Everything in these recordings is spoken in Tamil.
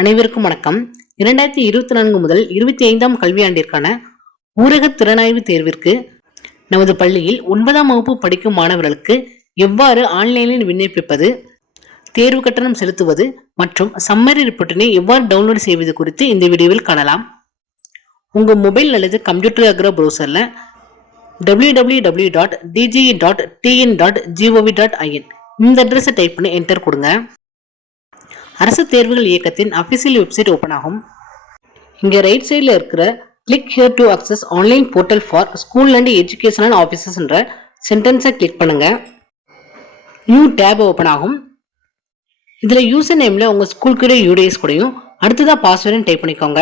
அனைவருக்கும் வணக்கம். 2024 முதல் 25ஆம் கல்வியாண்டிற்கான ஊரக திறனாய்வு தேர்விற்கு நமது பள்ளியில் 9ஆம் வகுப்பு படிக்கும் மாணவர்களுக்கு எவ்வாறு ஆன்லைனில் விண்ணப்பிப்பது, தேர்வு கட்டணம் செலுத்துவது மற்றும் சம்மரி ரிப்போர்ட்டினை எவ்வாறு டவுன்லோட் செய்வது குறித்து இந்த வீடியோவில் காணலாம். உங்க மொபைல் அல்லது கம்ப்யூட்டர் இருக்கிற ப்ரௌசர்ல www.dge.tn.gov.in இந்த அட்ரஸை டைப் பண்ணி என்டர் கொடுங்க. அரசு தேர்வுகள் இயக்கத்தின் அபிஷியல் வெப்சைட் ஓபன் ஆகும். இங்க ரைட் சைட்ல இருக்கிற click here to access online portal for school and educational officers என்ற சென்டென்ஸை கிளிக் பண்ணுங்க. நியூ டேப் ஓபன் ஆகும். இதுல யூசர் நேம்ல உங்க ஸ்கூல் கூட யூடிஎஸ் கூடயும் அடுத்ததா பாஸ்வேர்டு டைப் பண்ணிக்கோங்க.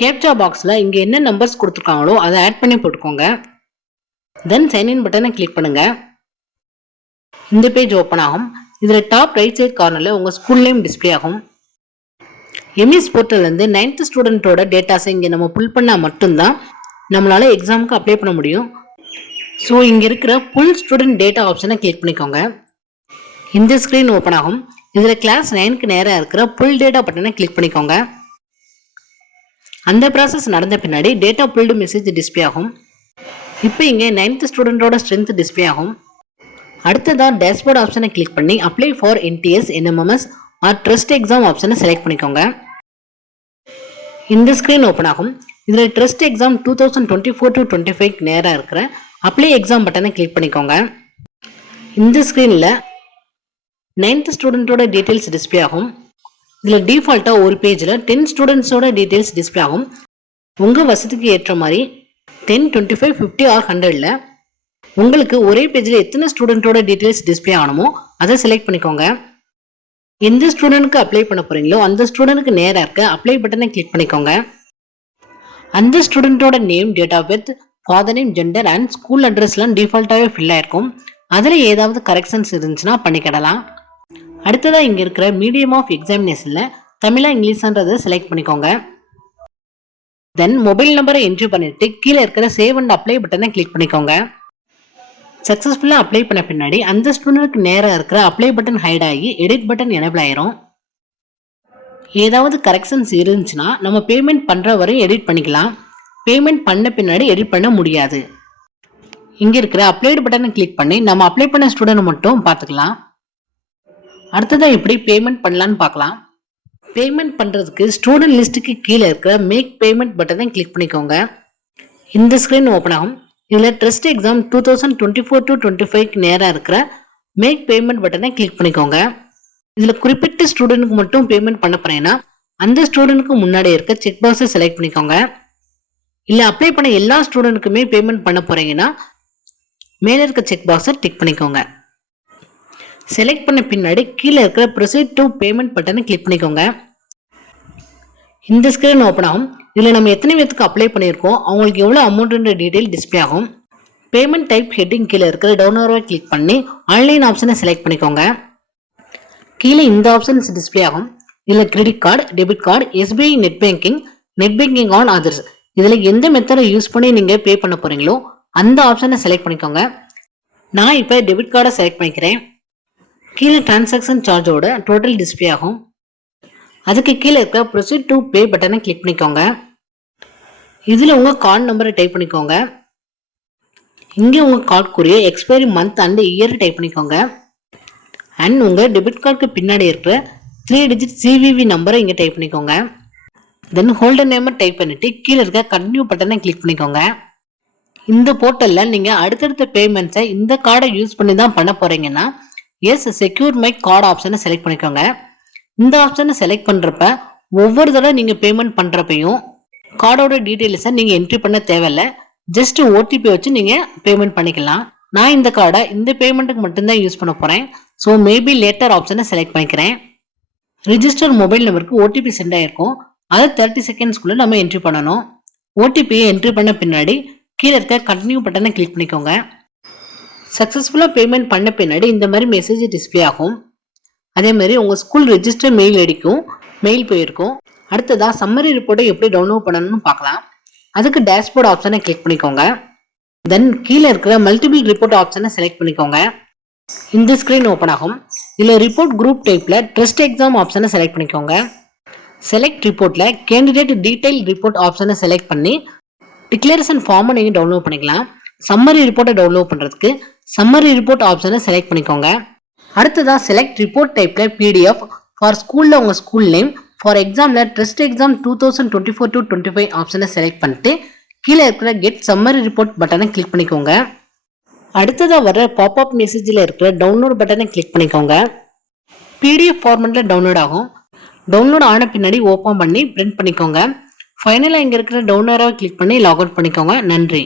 கேப்சா பாக்ஸ்ல இங்க என்ன நம்பர்ஸ் கொடுத்துருக்காங்களோ அதை ஆட் பண்ணி போட்டுக்கோங்க. தென் சைன் இன் பட்டனை கிளிக் பண்ணுங்க. இந்த பேஜ் ஓபன் ஆகும். இதுல டாப் ரைட் சைட் கார்னர்ல உங்க ஸ்கூல் நேம் டிஸ்பிளே ஆகும். எம்இஎஸ் போர்ட்டல்ல இருந்து 9th ஸ்டூடெண்டோட டேட்டாஸை இங்க நம்ம புல் பண்ணா மட்டும்தான் நம்மளால எக்ஸாமுக்கு அப்ளை பண்ண முடியும். ஸோ இங்க இருக்கிற புல் ஸ்டூடெண்ட் டேட்டா ஆப்ஷனை கிளிக் பண்ணிக்கோங்க. இந்த ஸ்கிரீன் ஓபன் ஆகும். இதுல கிளாஸ் 9க்கு நேரா இருக்கிற புல் டேட்டா பட்டனை கிளிக் பண்ணிக்கோங்க. அந்த ப்ராசஸ் நடந்த பின்னாடி டேட்டா புல்டு மெசேஜ் டிஸ்பிளே ஆகும். இப்போ இங்க 9th ஸ்டூடெண்டோட ஸ்ட்ரென்த் டிஸ்பிளே ஆகும். அடுத்ததா டேஷ்போர்ட் ஆப்ஷனை கிளிக் பண்ணி apply for NTS, NMMS or trust exam ஆப்ஷனை செலக்ட் பண்ணிக்கோங்க. இந்த ஸ்கிரீன் ஓபன் ஆகும். இதுல ட்ரஸ்ட் எக்ஸாம் 2024-25 நேரா இருக்கிற அப்ளை எக்ஸாம் பட்டனை கிளிக் பண்ணிக்கோங்க. இந்த ஸ்கிரீன்ல 9th ஸ்டூடெண்டோட டீடைல்ஸ் டிஸ்பிளே ஆகும். இதுல டிஃபால்ட்டா ஒரு பேஜ்ல 10 ஸ்டூடெண்ட்ஸோட டீடைல்ஸ் டிஸ்பிளே ஆகும். உங்க வசதிக்கு ஏற்ற மாதிரி 10, 25, 50 ஆர் 100ல உங்களுக்கு ஒரே பேஜ்ல எத்தனை ஸ்டூடெண்டோட டீடைல்ஸ் டிஸ்பிளே ஆகணுமோ அதை செலக்ட் பண்ணிக்கோங்க. எந்த ஸ்டூடெண்ட்க்கு அப்ளை பண்ண போறீங்களோ அந்த ஸ்டூடெண்ட்க்கு நேரா இருக்க அப்ளை பட்டனை கிளிக் பண்ணிக்கோங்க. அந்த ஸ்டூடெண்டோட name, date of birth, father name, gender and school அட்ரஸ்லாம் டிஃபால்ட்டாவே ஃபில் ஆயிருக்கும். அதுல ஏதாவது கரெக்ஷன்ஸ் இருந்துச்சுன்னா பண்ணிக்கிடலாம். அடுத்ததா இங்க இருக்கிற மீடியம் ஆஃப் எக்ஸாமினேஷன்ல தமிழா இங்கிலீஷ்ன்றதை செலக்ட் பண்ணிக்கோங்க. தென் மொபைல் நம்பரை என்ட்ரி பண்ணிட்டு கீழே இருக்கிற சேவ் அண்ட் அப்ளை பட்டனை கிளிக் பண்ணிக்கோங்க. சக்சஸ்ஃபுல்லா அப்ளை பண்ண பின்னாடி அந்த ஸ்டூடெண்ட்க்கு நேரா இருக்கிற அப்ளை பட்டன் ஹைட் ஆகி எடிட் பட்டன் எனேபிள் ஆயிரும். ஏதாவது கரெக்ஷன்ஸ் இருந்துச்சுன்னா நம்ம பேமெண்ட் பண்ற வரை எடிட் பண்ணிக்கலாம். பேமெண்ட் பண்ண பின்னாடி எடிட் பண்ண முடியாது. இங்க இருக்கிற அப்ளைடு பட்டனை கிளிக் பண்ணி நம்ம அப்ளை பண்ண ஸ்டூடெண்ட் மட்டும் பார்த்துக்கலாம். அடுத்ததான் எப்படி பேமெண்ட் பண்ணலான்னு பார்க்கலாம். பேமெண்ட் பண்றதுக்கு ஸ்டூடெண்ட் லிஸ்ட்டுக்கு கீழே இருக்கிற மேக் பேமெண்ட் பட்டனை கிளிக் பண்ணிக்கோங்க. இந்த ஸ்கிரீன் ஓபன் ஆகும். இதுல ட்ரஸ்ட் எக்ஸாம் 2024-25 நேரா இருக்கிற மேக் பேமெண்ட் பட்டனை கிளிக் பண்ணிக்கோங்க. இதுல குறிப்பிட்ட ஸ்டூடெண்ட்க்கு மட்டும் பேமெண்ட் பண்ண போறேன்னா அந்த ஸ்டூடெண்ட்க்கு முன்னாடி இருக்க செக் பாக்ஸை செலக்ட் பண்ணிக்கோங்க. இல்ல அப்ளை பண்ண எல்லா ஸ்டூடெண்ட்க்குமே பேமெண்ட் பண்ண போறீங்கன்னா மேல இருக்க செக் பாக்ஸை டிக் பண்ணிக்கோங்க. செலக்ட் பண்ண பின்னாடி கீழே இருக்கிற ப்ரொசீட் டு பேமெண்ட் பட்டனை கிளிக் பண்ணிக்கோங்க. இந்த ஸ்கிரீன் ஓபன் ஆகும். இதுல நம்ம எத்தனை பேருக்கு அப்ளை பண்ணியிருக்கோம், அவங்களுக்கு எவ்வளவு அமௌண்ட் டீடைல் டிஸ்பிளே ஆகும். பேமெண்ட் டைப் ஹெட்டிங் கீழே இருக்கிற டவுன் ஆரோவை கிளிக் பண்ணி ஆன்லைன் ஆப்ஷனை செலக்ட் பண்ணிக்கோங்க. கீழே இந்த ஆப்ஷன்ஸ் டிஸ்பிளே ஆகும். இதுல credit card, debit card, SBI net banking on others இதுல எந்த மெத்தடை யூஸ் பண்ணி நீங்க பே பண்ண போறீங்களோ அந்த ஆப்ஷனை செலக்ட் பண்ணிக்கோங்க. நான் இப்ப டெபிட் கார்டை செலக்ட் பண்ணிக்கிறேன். கீழே டிரான்சாக்ஷன் சார்ஜோட டோட்டல் டிஸ்பிளே ஆகும். அதுக்கு கீழே இருக்க ப்ரொசீட் டு பே பட்டனை கிளிக் பண்ணிக்கோங்க. இதுல உங்க கார்டு நம்பரை டைப் பண்ணிக்கோங்க. இங்க உங்க கார்டுக்குரிய expiry month and year type பண்ணிக்கோங்க. அண்ட் உங்க டெபிட் கார்டுக்கு பின்னாடி இருக்கிற 3 டிஜிட் சிவிவி நம்பரை இங்க டைப் பண்ணிக்கோங்க. தென் ஹோல்டர் நேம் டைப் பண்ணிட்டு கீழே இருக்க கண்டினியூ பட்டனை கிளிக் பண்ணிக்கோங்க. இந்த போர்ட்டல்ல நீங்க அடுத்தடுத்த பேமெண்ட்ஸை இந்த கார்டை யூஸ் பண்ணி தான் பண்ண போறீங்கன்னா எஸ் செக்யூர் மை கார்டு ஆப்ஷனை செலக்ட் பண்ணிக்கோங்க. இந்த ஆப்ஷனை செலக்ட் பண்றப்ப ஒவ்வொரு தடவை நீங்க பேமெண்ட் பண்றப்பையும் கார்டோட டீடைல்ஸை நீங்க என்ட்ரி பண்ண தேவையில்ல. ஜஸ்ட் ஓடிபி வச்சு நீங்க பேமெண்ட் பண்ணிக்கலாம். நான் இந்த கார்டை இந்த பேமெண்ட்டுக்கு மட்டும்தான் யூஸ் பண்ண போறேன். ஸோ மேபி லேட்டர் ஆப்ஷனை செலக்ட் பண்ணிக்கிறேன். ரிஜிஸ்டர் மொபைல் நம்பருக்கு ஓடிபி சென்ட் ஆயிருக்கும். அதை 30 செகண்ட்ஸ்குள்ள நம்ம என்ட்ரி பண்ணணும். ஓடிபியை என்ட்ரி பண்ண பின்னாடி கீழே இருக்க கண்டினியூ பட்டனை கிளிக் பண்ணிக்கோங்க. சக்சஸ்ஃபுல்லா பேமெண்ட் பண்ண பின்னாடி இந்த மாதிரி மெசேஜ் டிஸ்பிளே ஆகும். அதே மாதிரி உங்க ஸ்கூல் ரெஜிஸ்டர் மெயில் ஐடிக்கும் மெயில் போயிருக்கும். அடுத்ததா சம்மரி ரிப்போர்ட்டை எப்படி டவுன்லோட் பண்ணணும்னு பார்க்கலாம். அதுக்கு டேஷ்போர்ட் ஆப்ஷனை கிளிக் பண்ணிக்கோங்க. தென் கீழே இருக்கிற மல்டிபிள் ரிப்போர்ட் ஆப்ஷனை செலக்ட் பண்ணிக்கோங்க. இந்த ஸ்கிரீன் ஓபன் ஆகும். இதுல ரிப்போர்ட் குரூப் டைப்ல ட்ரஸ்ட் எக்ஸாம் ஆப்ஷனை செலக்ட் பண்ணிக்கோங்க. செலக்ட் ரிப்போர்ட்ல கேண்டிடேட் டீடைல் ரிப்போர்ட் ஆப்ஷனை செலக்ட் பண்ணி டிக்ளரேஷன் ஃபார்மை நீங்கள் டவுன்லோட் பண்ணிக்கலாம். சம்மரி ரிப்போர்ட்டை டவுன்லோட் பண்ணுறதுக்கு சம்மரி ரிப்போர்ட் ஆப்ஷனை செலக்ட் பண்ணிக்கோங்க. அடுத்ததாக செலக்ட் ரிப்போர்ட் டைப்பில் பிடிஎஃப் ஃபார் ஸ்கூலில் உங்கள் ஸ்கூல் நேம், ஃபார் எக்ஸாமில் ட்ரஸ்ட் எக்ஸாம் 2024-25 ஆப்ஷனை செலக்ட் பண்ணிட்டு கீழே இருக்கிற கெட் சம்மரி ரிப்போர்ட் பட்டனை கிளிக் பண்ணிக்கோங்க. அடுத்ததாக வர பாப்அப் மெசேஜில் இருக்கிற டவுன்லோட் பட்டனை கிளிக் பண்ணிக்கோங்க. பிடிஎஃப் ஃபார்மெட்டில் டவுன்லோட் ஆகும். டவுன்லோட் ஆன பின்னாடி ஓப்பன் பண்ணி பிரிண்ட் பண்ணிக்கோங்க. ஃபைனலாக இங்கே இருக்கிற டவுன்லோடாக கிளிக் பண்ணி லாக் அவுட் பண்ணிக்கோங்க. நன்றி.